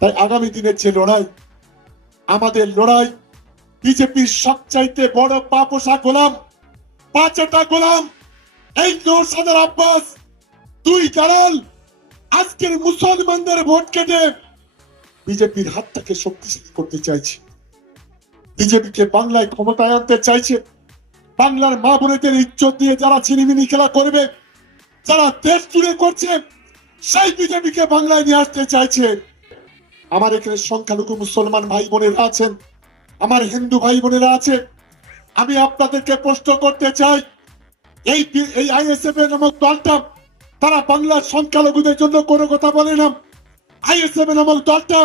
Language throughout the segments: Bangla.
তাই আগামী দিনের যে লড়াই, আমাদের লড়াই বিজেপির সবচাইতে বড় পা পোষা গোলাম, পাঁচটা গোলাম, এই নৌসাদার আব্বাস, দুই দালাল, আজকের মুসলমানদের ভোট কেটে বিজেপির হাতটাকে শক্তিশালী করতে চাইছে। বিজেপিকে বাংলায় ক্ষমতায় আনতে চাইছে। বাংলার মা বোনেদের ইজ্জত দিয়ে যারা ছিনিমিনি খেলা করবে, যারা দেশ জুড়ে করছে, সেই বিজেপিকে বাংলায় নিয়ে আসতে চাইছে। আমার এখানে সংখ্যালঘু মুসলমান ভাই বোনেরা আছেন, আমার হিন্দু ভাই বোনেরা আছে আমি আপনাদেরকে প্রশ্ন করতে চাই, এই এই আইএসএফ নামক দলটা, তারা বাংলার সংখ্যালঘুদের জন্য কোনো কথা বলে না। আইএসএফ নামক দলটা,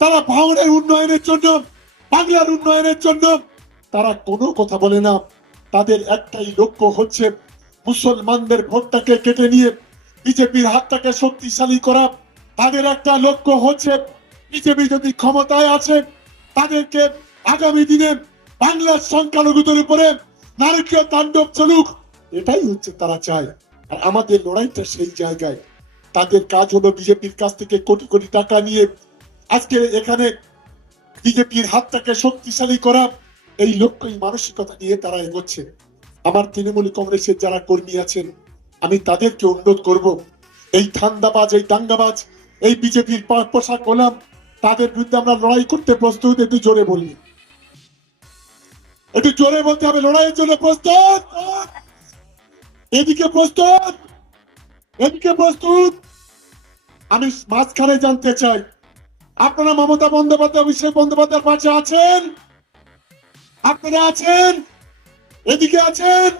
তারা ভাঙনের উন্নয়নের জন্য, বাংলার উন্নয়নের জন্য, তারা কোনো কথা বলে না। তাদের একটাই লক্ষ্য হচ্ছে মুসলমানদের ভোটটাকে কেটে নিয়ে, বিজেপির হাতটাকে শক্তিশালী করা। তাদের একটা লক্ষ্য হচ্ছে বিজেপি যদি ক্ষমতায় আছে, তাদেরকে আগামী দিনে বাংলার সংখ্যালঘুদের উপরে নারকীয় তাণ্ডব চলুক। এটাই হচ্ছে তারা চায়। আর আমাদের লড়াইটা সেই জায়গায়। তাদের কাজ হলো বিজেপির কাছ থেকে কোটি কোটি টাকা নিয়ে আজকে এখানে বিজেপির হাতটাকে শক্তিশালী করা, এই লক্ষ্যই মানসিকতা নিয়ে তারা এগোচ্ছে। আমার তৃণমূল কংগ্রেসের যারা কর্মী আছেন, আমি তাদেরকে অনুরোধ করব, এই ঠান্ডাবাজ এই দাঙ্গাবাজ, এই বিজেপির পোশাক গোলাম তাদের বিরুদ্ধে আমরা লড়াই করতে প্রস্তুত, একটু জোরে বলি। একটু জোরে বলতে হবে, লড়াইয়ের জন্য প্রস্তুত। এদিকে প্রস্তুত এদিকে প্রস্তুত। আমি মাঝখানে জানতে চাই, আপনারা মমতা বন্দ্যোপাধ্যায়, অভিষেক বন্দ্যোপাধ্যায়ের পাশে আছেন? আপনারা আছেন? এদিকে আছেন?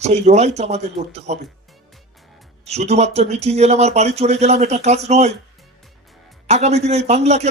সেই লড়াইটা আমাদের লড়তে হবে। শুধুমাত্র মিটিং এলাম আর বাড়ি চলে গেলাম, এটা কাজ নয়। আগামী দিনে এই বাংলাকে